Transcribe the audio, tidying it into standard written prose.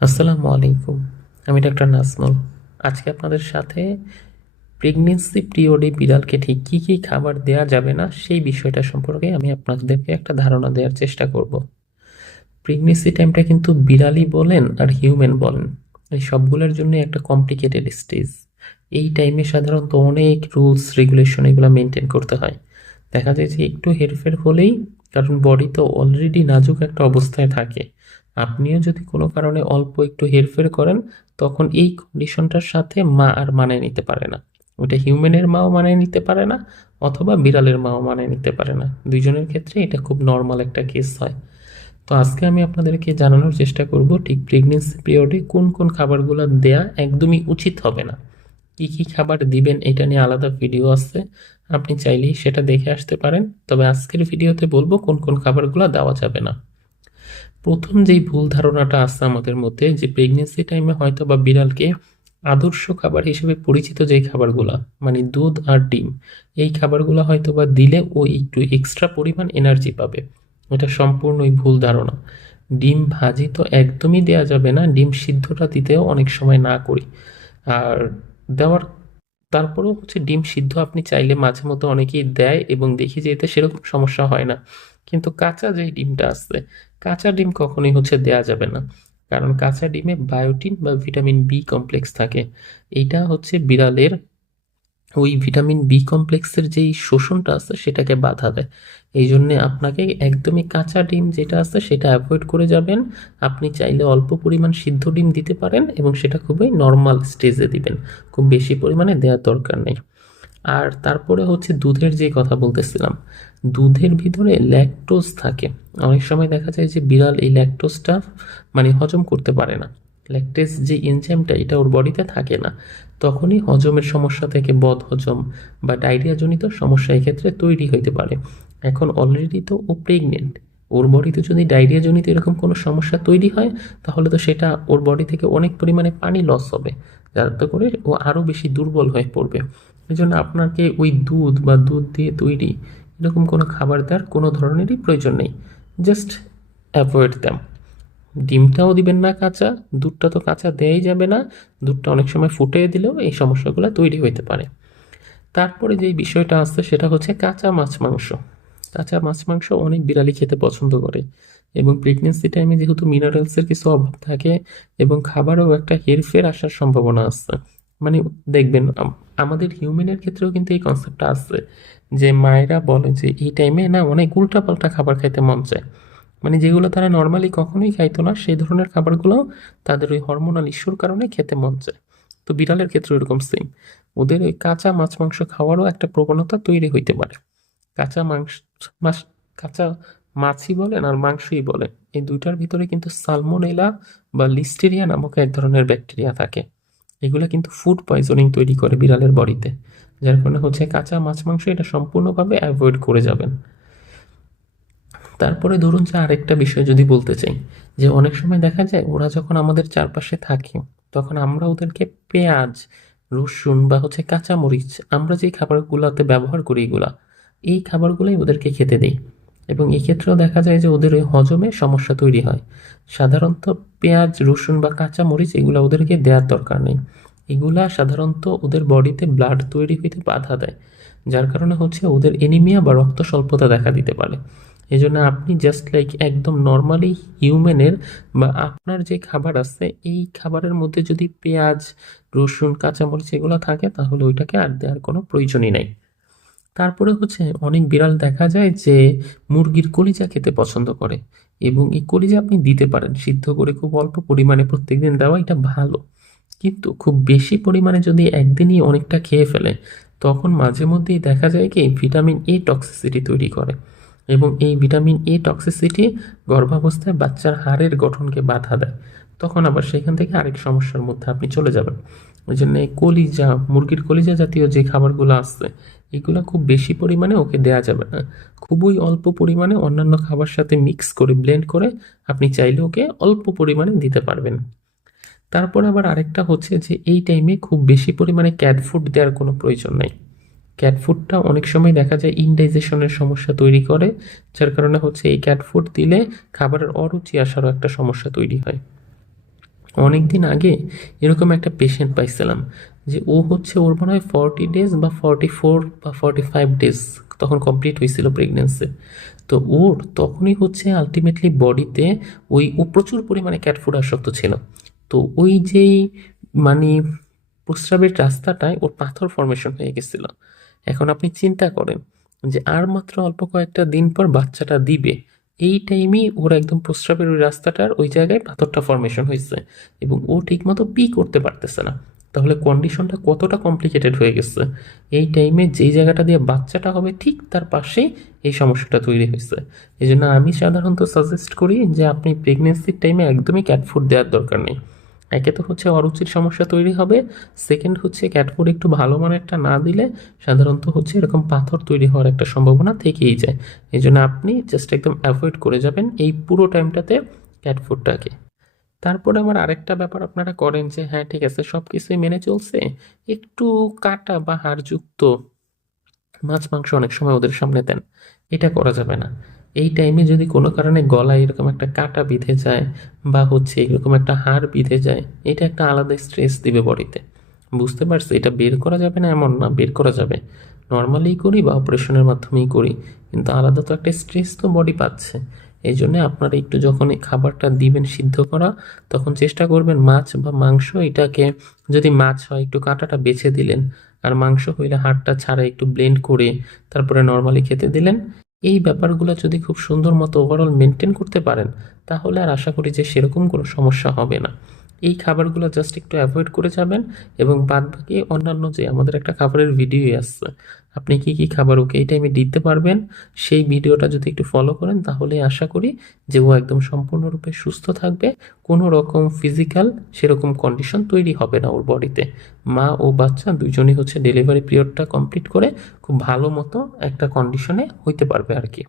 আসসালামু আলাইকুম। আমি ডাক্তার নাজমুল। আজকে আপনাদের সাথে প্রেগন্যান্সি পিরিয়ডে বিড়ালকে ঠিক কী কী খাবার দেয়া যাবে না সেই বিষয়টা সম্পর্কে আমি আপনাদেরকে একটা ধারণা দেওয়ার চেষ্টা করব। প্রেগন্যান্সি টাইমটা কিন্তু বিড়ালই বলেন আর হিউম্যান বলেন, এই সবগুলোর জন্য একটা কমপ্লিকেটেড স্টেজ। এই টাইমে সাধারণত অনেক রুলস রেগুলেশন এগুলো মেনটেন করতে হয়। দেখা যায় যে একটু হেরফের হলেই, কারণ বডি তো অলরেডি নাজুক একটা অবস্থায় থাকে, আপনিও যদি কোনো কারণে অল্প একটু হেরফের করেন তখন এই কন্ডিশনটার সাথে মা আর মানিয়ে নিতে পারে না। ওটা হিউম্যানের মাও মানিয়ে নিতে পারে না, অথবা বিড়ালের মাও মানিয়ে নিতে পারে না। দুইজনের ক্ষেত্রে এটা খুব নর্মাল একটা কেস হয়। তো আজকে আমি আপনাদেরকে জানানোর চেষ্টা করব ঠিক প্রেগনেন্সি পিরিয়ডে কোন কোন খাবারগুলো দেয়া একদমই উচিত হবে না, কি কি খাবার দিবেন এটা নিয়ে আলাদা ভিডিও আছে, আপনি চাইলেই সেটা দেখে আসতে পারেন। তবে আজকের ভিডিওতে বলবো কোন কোন খাবারগুলো দেওয়া যাবে না। প্রথম যেই ভুল ধারণাটা আছে আমাদের মধ্যে, যে প্রেগনেন্সি টাইমে হয়তো বা বিড়ালকে আদর্শ খাবার হিসেবে পরিচিত যেই খাবারগুলা, মানে দুধ আর ডিম, এই খাবারগুলো হয়তো বা দিলে ও একটু এক্সট্রা পরিমাণ এনার্জি পাবে। এটা সম্পূর্ণই ভুল ধারণা। ডিম ভাজি তো একদমই দেয়া যাবে না, ডিম সিদ্ধটা দিতেও অনেক সময় না করি। আর দেওয়ার তারপরেও ডিম সিদ্ধ আপনি চাইলে মাঝে মধ্যে অনেকেই দেয় এবং দেখি যে এতে সেরকম সমস্যা হয় না। কিন্তু কাঁচা যেই ডিমটা আছে, কাঁচা ডিম কখনোই দেয়া যাবে না। কারণ কাঁচা ডিমে বায়োটিন বা ভিটামিন বি কমপ্লেক্স থাকে। এইটা বিড়ালের ওই ভিটামিন বি কমপ্লেক্সের যেই শোষণটা আছে সেটাকে বাধা দেয়। এই জন্যে আপনাকে একদমই কাঁচা ডিম যেটা আছে সেটা অ্যাভয়েড করে যাবেন। আপনি চাইলে অল্প পরিমাণ সিদ্ধ ডিম দিতে পারেন এবং সেটা খুবই নর্মাল স্টেজে দিবেন, খুব বেশি পরিমাণে দেওয়ার দরকার নেই। আর তারপরে দুধের যে কথা বলতেছিলাম, দুধের ভিতরে ল্যাকটোজ থাকে। অনেক সময় দেখা যায় যে বিড়াল এই ল্যাকটোজটা হজম করতে পারে না। ল্যাকটেজ যে এনজাইমটা এটা ওর বডিতে থাকে না, তখনই হজমের সমস্যা থেকে বদহজম বা ডায়রিয়া জনিত সমস্যা এক্ষেত্রে তৈরি হইতে পারে। এখন অলরেডি তো ও প্রেগনেন্ট, ওর বডিতে যদি ডায়রিয়া জনিত এরকম কোনো সমস্যা তৈরি হয় তাহলে তো সেটা ওর বডি থেকে অনেক পরিমাণে পানি লস হবে, যাতে করে ও আরও বেশি দুর্বল হয়ে পড়বে। এই জন্য আপনাকে ওই দুধ বা দুধ দিয়ে তৈরি এরকম কোনো খাবার দেওয়ার কোনো ধরনেরই প্রয়োজন নেই। Just avoid them. ডিমটাও দিবেন না কাঁচা, দুধটা তো কাঁচা দেয়াই যাবে না, দুধটা অনেক সময় ফুটিয়ে দিলেও এই সমস্যাগুলো তৈরি হইতে পারে। তারপরে যেই বিষয়টা আছে সেটা কাঁচা মাছ মাংস। কাঁচা মাছ মাংস অনেক বিড়ালই খেতে পছন্দ করে, এবং প্রেগনেন্সি টাইমে যেহেতু মিনারেলসের কিছু অভাব থাকে এবং খাবারেও একটা হেরফের আসার সম্ভাবনা আছে। মানে দেখবেন আমাদের হিউম্যানের ক্ষেত্রেও কিন্তু এই কনসেপ্টটা আছে যে মায়েরা বলে যে এই টাইমে না অনেক উল্টাপাল্টা খাবার খাইতে মন চায়, মানে যেগুলো তারা নর্মালি কখনোই খাইতো না সেই ধরনের খাবারগুলো তাদের ওই হরমোনাল ইস্যুর কারণে খেতে মন চায়। তো বিড়ালের ক্ষেত্রে এরকম সেম, ওদের ওই কাঁচা মাছ মাংস খাওয়ারও একটা প্রবণতা তৈরি হইতে পারে। কাঁচা মাংস মাছ কাঁচা মাছই বলেন আর মাংসই বলেন, এই দুইটার ভিতরে কিন্তু সালমোনেলা বা লিস্টেরিয়া নামক এক ধরনের ব্যাকটেরিয়া থাকে। এগুলো কিন্তু ফুড পয়জনিং তৈরি করে বিড়ালের বডিতে, যার কারণে কাঁচা মাছ মাংস এটা সম্পূর্ণভাবে অ্যাভয়েড করে যাবেন। তারপরে ধরুন যে আরেকটা বিষয় যদি বলতে চাই, যে অনেক সময় দেখা যায় ওরা যখন আমাদের চারপাশে থাকে তখন আমরা ওদেরকে পেঁয়াজ, রসুন বা কাঁচামরিচ, আমরা যে খাবারগুলোতে ব্যবহার করি এগুলা, এই খাবারগুলোই ওদেরকে খেতে দিই, এবং এক্ষেত্রেও দেখা যায় যে ওদের ওই হজমে সমস্যা তৈরি হয়। সাধারণত পেঁয়াজ, রসুন বা কাঁচামরিচ এগুলো ওদেরকে দেওয়ার দরকার নেই। এগুলা সাধারণত ওদের বডিতে ব্লাড তৈরি হইতে বাধা দেয়, যার কারণে ওদের এনিমিয়া বা রক্ত স্বল্পতা দেখা দিতে পারে। এই জন্য আপনি জাস্ট লাইক একদম নর্মালি হিউম্যানের বা আপনার যে খাবার আছে এই খাবারের মধ্যে যদি পেঁয়াজ, রসুন, কাঁচামরিচ এগুলো থাকে তাহলে ওইটাকে আর দেওয়ার কোনো প্রয়োজনই নাই। তারপরে অনেক বিড়াল দেখা যায় যে মুরগির কলিজা খেতে পছন্দ করে, এবং এই কলিজা আপনি দিতে পারেন সিদ্ধ করে খুব অল্প পরিমাণে প্রত্যেকদিন দেওয়া, এটা ভালো। কিন্তু খুব বেশি পরিমাণে যদি একদিনই অনেকটা খেয়ে ফেলে তখন মাঝে মধ্যেই দেখা যায় কি ভিটামিন এ টক্সিসিটি তৈরি করে, এবং এই ভিটামিন এ টক্সিসিটি গর্ভাবস্থায় বাচ্চার হাড়ের গঠনকে বাধা দেয়। তখন আবার সেখান থেকে আরেক সমস্যার মধ্যে আপনি চলে যাবেন। ওই জন্য এই কলিজা, মুরগির কলিজা জাতীয় যে খাবারগুলো আছে এগুলো খুব বেশি পরিমাণে ওকে দেয়া যাবে না। খুবই অল্প পরিমাণে অন্যান্য খাবার সাথে মিক্স করে ব্লেন্ড করে আপনি চাইলে ওকে অল্প পরিমাণে দিতে পারবেন। তারপর আবার আরেকটা যে এই টাইমে খুব বেশি পরিমাণে ক্যাট ফুড দেওয়ার কোনো প্রয়োজন নেই। ক্যাট ফুডটা অনেক সময় দেখা যায় ইনডাইজেশনের সমস্যা তৈরি করে, যার কারণে এই ক্যাট ফুড দিলে খাবারের অরুচি আসারও একটা সমস্যা তৈরি হয়। অনেক দিন আগে এরকম একটা পেশেন্ট পাইছিলাম যে ও হচ্ছে ওর মনে হয় 40 ডেজ বা 44 বা 45 ডেজ তখন কমপ্লিট হয়েছিল প্রেগনেন্সি। তো ওর তখনই হচ্ছে আলটিমেটলি বডিতে ও প্রচুর পরিমাণে ক্যাট ফুড আসক্ত ছিল। তো ওই যেই মানে প্রস্রাবের রাস্তাটায় ওর পাথর ফর্মেশন হয়ে গেছিল। এখন আপনি চিন্তা করেন যে আর মাত্র অল্প কয়েকটা দিন পর বাচ্চাটা দিবে, এই টাইমেই ওর একদম প্রস্রাবের ওই রাস্তাটার ওই জায়গায় পাথরটা ফর্মেশন হয়েছে এবং ও ঠিকমতো পি করতে পারতেছে না। তাহলে কন্ডিশনটা কতটা কমপ্লিকেটেড হয়ে গেছে। এই টাইমে যেই জায়গাটা দিয়ে বাচ্চাটা হবে ঠিক তার পাশেই এই সমস্যাটা তৈরি হয়েছে। এই জন্য আমি সাধারণত সাজেস্ট করি যে আপনি প্রেগনেন্সির টাইমে একদমই ক্যাট ফুড দেওয়ার দরকার নেই। একে তো হচ্ছে অরুচির সমস্যা তৈরি হবে, সেকেন্ড হচ্ছে ক্যাট ফুড একটু ভালো মানেরটা না দিলে সাধারণত হচ্ছে এরকম পাথর তৈরি হওয়ার একটা সম্ভাবনা থেকেই যায়। এই জন্য আপনি জাস্ট একদম অ্যাভয়েড করে যাবেন এই পুরো টাইমটাতে ক্যাট ফুডটাকে। তারপরে আবার আরেকটা ব্যাপার আপনারা করেন যে হ্যাঁ ঠিক আছে সব কিছুই মেনে চলছে, একটু কাটা বা হাড়যুক্ত মাছ মাংস অনেক সময় ওদের সামনে দেন। এটা করা যাবে না। এই টাইমে যদি কোনো কারণে গলায় এরকম একটা কাটা বিঁধে যায় বা হচ্ছে এরকম একটা হাড় বিঁধে যায়, এটা একটা আলাদা স্ট্রেস দিবে বডিতে। বুঝতে পারছি, এটা বের করা যাবে না এমন না, বের করা যাবে। নর্মালিই করি বা অপারেশনের মাধ্যমেই করি, কিন্তু আলাদা তো একটা স্ট্রেস তো বডি পাচ্ছে। এই জন্য আপনারা একটু যখন এই খাবারটা দিবেন সিদ্ধ করা, তখন চেষ্টা করবেন মাছ বা মাংস এটাকে, যদি মাছ হয় একটু কাঁটাটা বেছে দিলেন, আর মাংস হইলে হাড়টা ছাড়া একটু ব্লেন্ড করে তারপরে নর্মালি খেতে দিলেন। এই ব্যাপারগুলো যদি খুব সুন্দর মতো ওভারঅল মেনটেন করতে পারেন, তাহলে আর আশা করি যে সেরকম কোনো সমস্যা হবে না। এই খাবারগুলো জাস্ট একটু অ্যাভয়েড করে যাবেন এবং বাদবাকি অন্যান্য যে আমাদের একটা খাবারের ভিডিওই আসছে, আপনি কি কি খাবার ওকে এই টাইমে দিতে পারবেন, সেই ভিডিওটা যদি একটু ফলো করেন তাহলে আশা করি যে ও একদম সম্পূর্ণরূপে সুস্থ থাকবে। কোনো রকম ফিজিক্যাল সেরকম কন্ডিশন তৈরি হবে না ওর বডিতে। মা ও বাচ্চা দুজনই হচ্ছে ডেলিভারি পিরিয়ডটা কমপ্লিট করে খুব ভালো মতো একটা কন্ডিশনে হইতে পারবে আর কি।